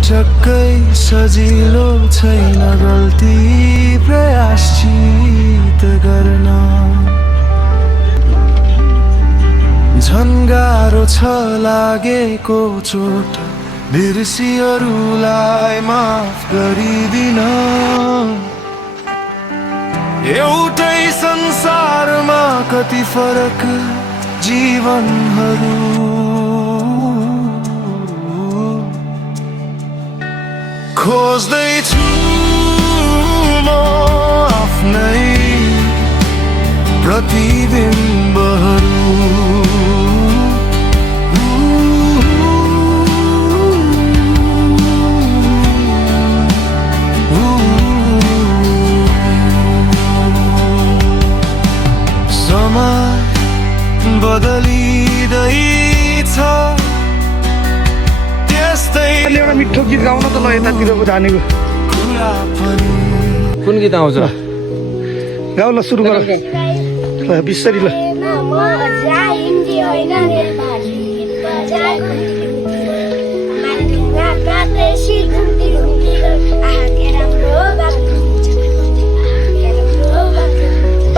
पटक्कै सजिलो छैन गल्ती प्रायश्चित गर्न झन् गाह्रो छ लागेको चोट बिर्सिहरूलाई माफ गरिदिन एउटै संसारमा कति फरक जीवनहरू खोज्दैछु म आफ्नै प्रतिबिम्बहरू समय बदलिँदैछ त्यस्तै एउटा मिठो गीत गाउन त ल यतातिरको जानेको कुन गीत आउँछ गाउँ ल सुरु गर ल बिस्तारी ल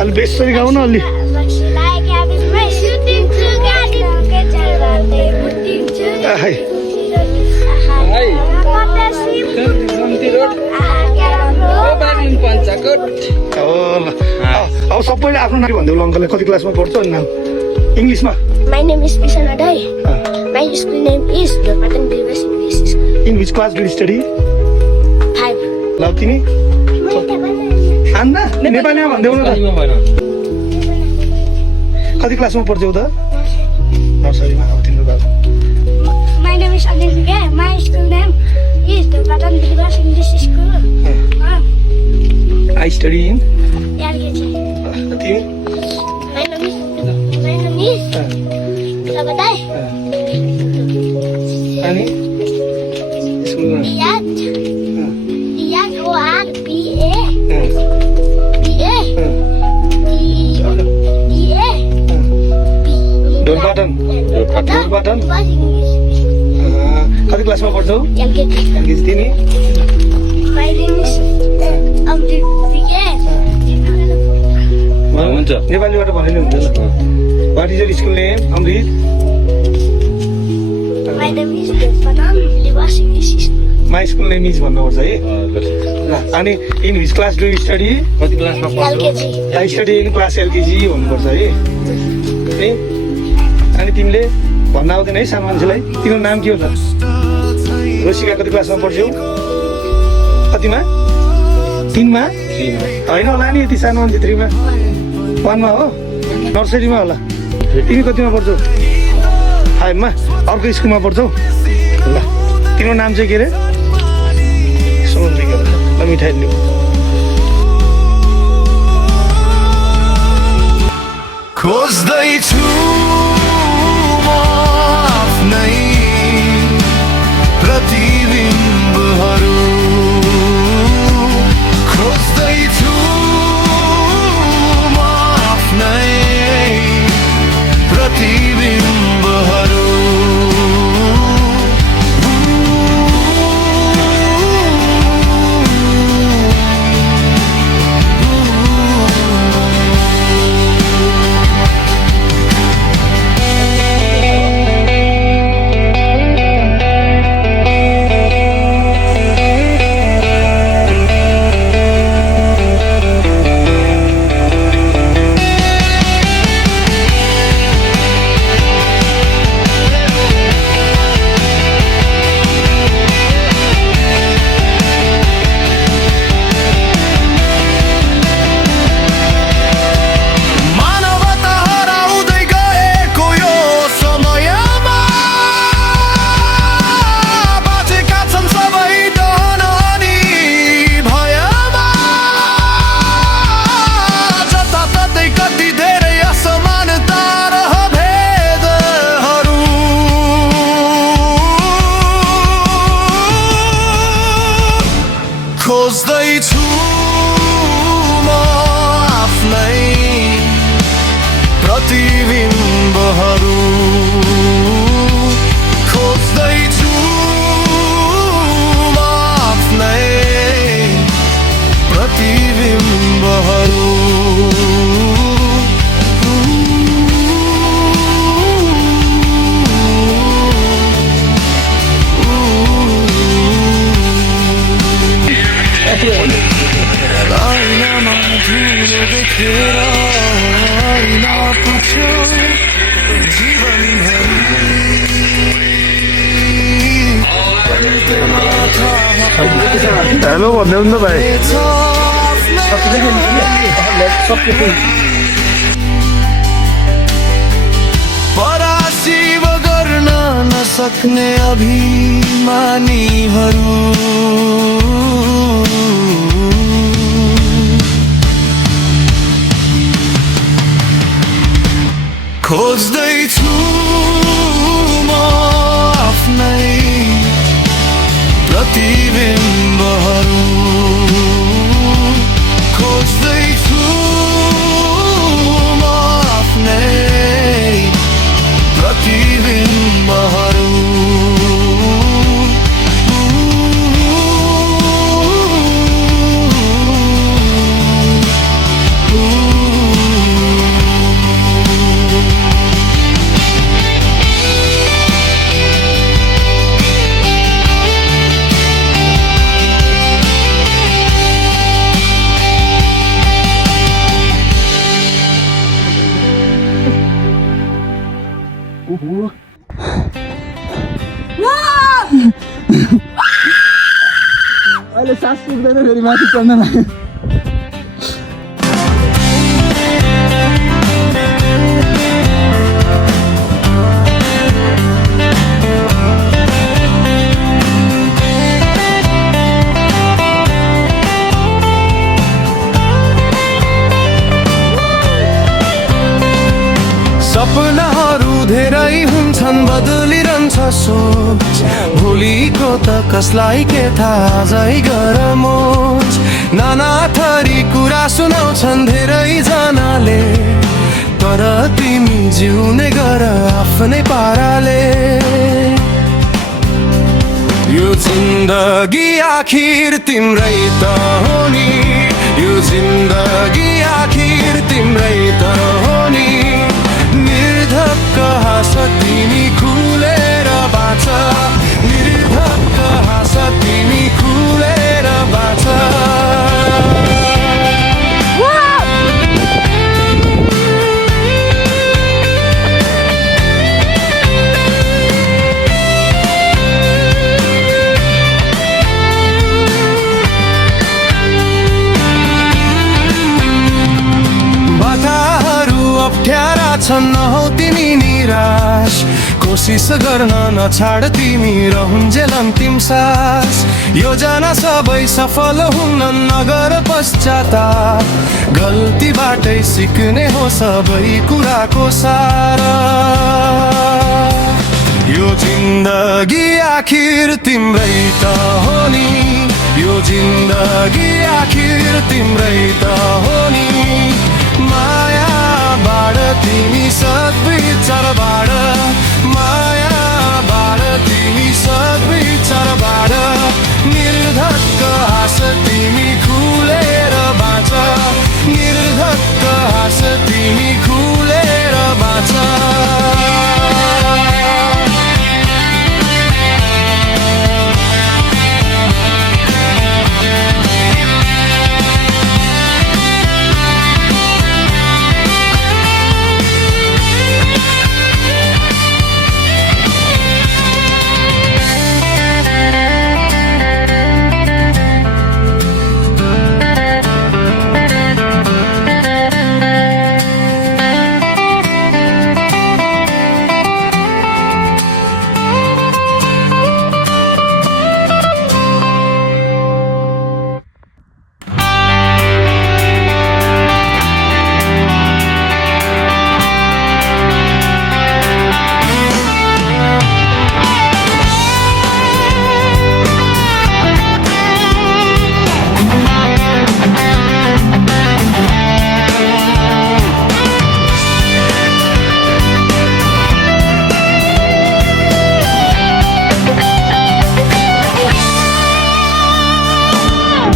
अलि बेसरी गाउन अलि अब सबैले आफ्नो नाम भन्दै अङ्कलले कति क्लासमा पढ्छ अनि नाम इङ्ग्लिसमा My name is Krishna Dai. My school name is Dorpatan Rivers English School. In which class do study 5. ल तिमी आन्दा नेपालीमा भन्देऊ न त कति क्लासमा पढ्छौ त नर्सरीमा अब तिम्रो बाबु My name is Aditya. My school name is Dorpatan Rivers English School. I study in LKG. तिमी My name is Labadai. अनि स्कुलमा Iyad. Iyad O-R-B-A. B-A. B-A. ढोलपाटन ढोलपाटन कति क्लासमा पढ्छौ LKG. एलकेजी तिमी My name is Amrit Vijay. हुन्छ नेपालीबाट भन्नु हुन्छ ल what is your school name Amrit My name is Dorpatan Rivers English School. My school name is भन्नुपर्छ है ल अनि in which class do study कति क्लासमा LKG. I study in class LKG भन्नुपर्छ है अनि तिमीले भन्न आउँदैन है सानो मान्छेलाई तिम्रो नाम के हो त रोसिका कति क्लासमा पढ्छौ कतिमा 3मा होइन होला नि यति सानो मान्छे 3मा 1मा हो नर्सरीमा होला तिमी कतिमा पढ्छौ 5मा अर्को स्कुलमा पढ्छौ ल तिम्रो नाम चाहिँ के अरे सोनली ल मिठाई लिऊ खोज्दैछु म आफ्नै प्रतिबिम्बहरू खोज्दैछु म आफ्नै प्रतिबिम्बहरू खोज्दैछु म आफ्नै प्रतिबिम्बहरू खोज्दैछु म ऐनामा धुलो देखेर ऐना पुछ्यो जीवनभरि हेलो भन्दै हुनु त भाइ पराशिव गर्न नसक्ने अभिमानीहरू खोज्दैछु म आफ्नै प्रतिबिम्बहरू खोज्दैछु म आफ्नै प्रतिबिम्बहरू अहिले सास पुग्दैन फेरि माथि चढ्न लाग्यो सपनाहरू धेरै हुन्छन् बदलिरहन्छ सोच भोलिको त कसलाई के थाहा आजै गर मोच नाना थरी कुरा सुनाउँछन् धेरैजनाले तर तिमी जिउने गर आफ्नै पाराले यो जिन्दगी आखिर तिम्रै त हो नि यो जिन्दगी आखिर तिम्रै त हो नि निर्धक्क हाँस तिमी खुलेर बाँच निर्धक्क हाँस तिमी खुलेर बाँच बाधाहरू अप्ठ्यारा छन् नहौ तिमी निराश कोसिस गर्न नछाड तिमी रहुन्जेल अन्तिम सास योजना सबै सफल हुन नगर पश्चाताप गल्तीबाटै सिक्ने हो सबै कुराको सारा यो जिन्दगी आखिर तिम्रै त हो नि यो जिन्दगी आखिर तिम्रै त हो नि मायाबाट तिमी सद्विचारबाट मायाबाट तिमी सद्विचारबाट निर्धक्क हाँस तिमी खुलेर बाँच निर्धक्क हाँस तिमी खुलेर बाँच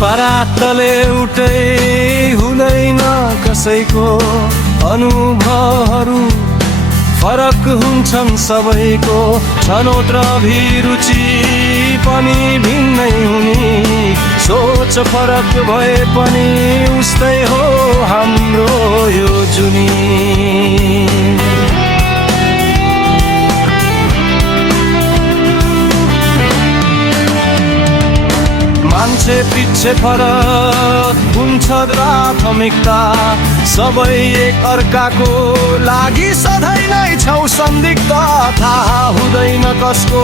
बारातले उठै हुँदैन कसैको अनुभवहरू फरक हुन्छन् सबैको छनौट र अभिरुचि पनि भिन्नै हुने सोच फरक भए पनि उस्तै हो हाम्रो यो जुनी मान्छे पिच्छे फरक हुन्छ प्राथमिकता सबै एक अर्काको लागि सधैँ नै छौ संदिग्ध थाहा हुँदैन कसको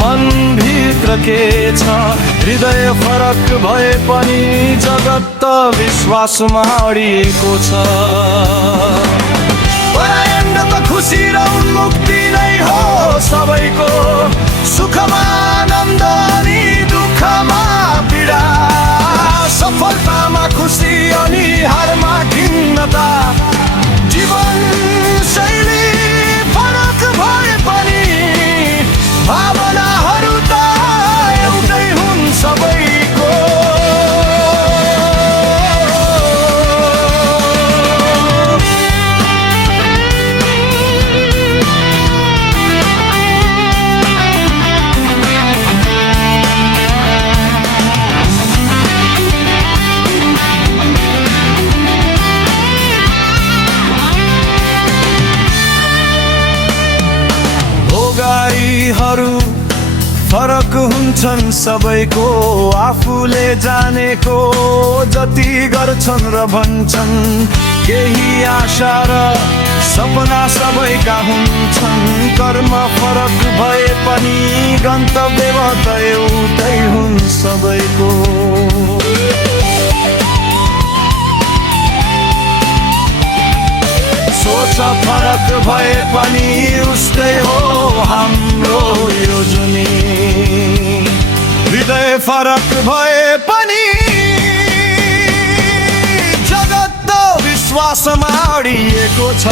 मनभित्र के छ हृदय फरक भए पनि जगत त विश्वासमा अडिएको छ परायण त खुसी र उन्मुक्ति नै हो सबैको सुखमा आनन्द अनि दुःखमा पीडा सफलतामा खुसी अनि हारमा खिन्नता जीवन शैली फरक भए पनि भावनाहरू त एउटै हुन् सबैको फरक हुन्छन् सबैको आफूले जानेको जति गर्छन् र भन्छन् केही आशा र सपना सबैका हुन्छन् कर्म फरक भए पनि गन्तव्य त एउटै हुन् सबैको सोच फरक भए पनि उस्तै हो हाम्रो यो जुनी हृदय फरक भए पनि जगत त विश्वासमा अडिएको छ